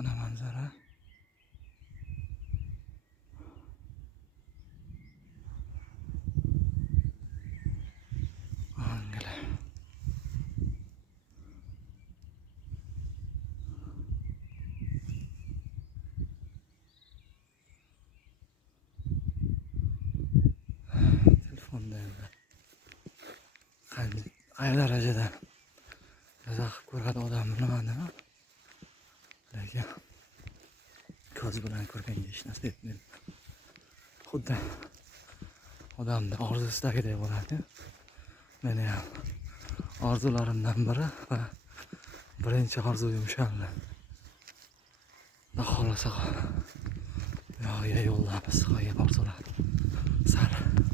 Mana manzara. Angla. Telefonda qay darajada maza qilib ko'radi odam bilmadim. Lekin ko'z bilan ko'rganga hech narsa etmaydi. Xuddi odamni orzusidagidek bo'ladi. Meni ham orzularimdan biri va birinchi orzuyim o'shanda. Xohlasa yo'llarimiz qolgan orzular sari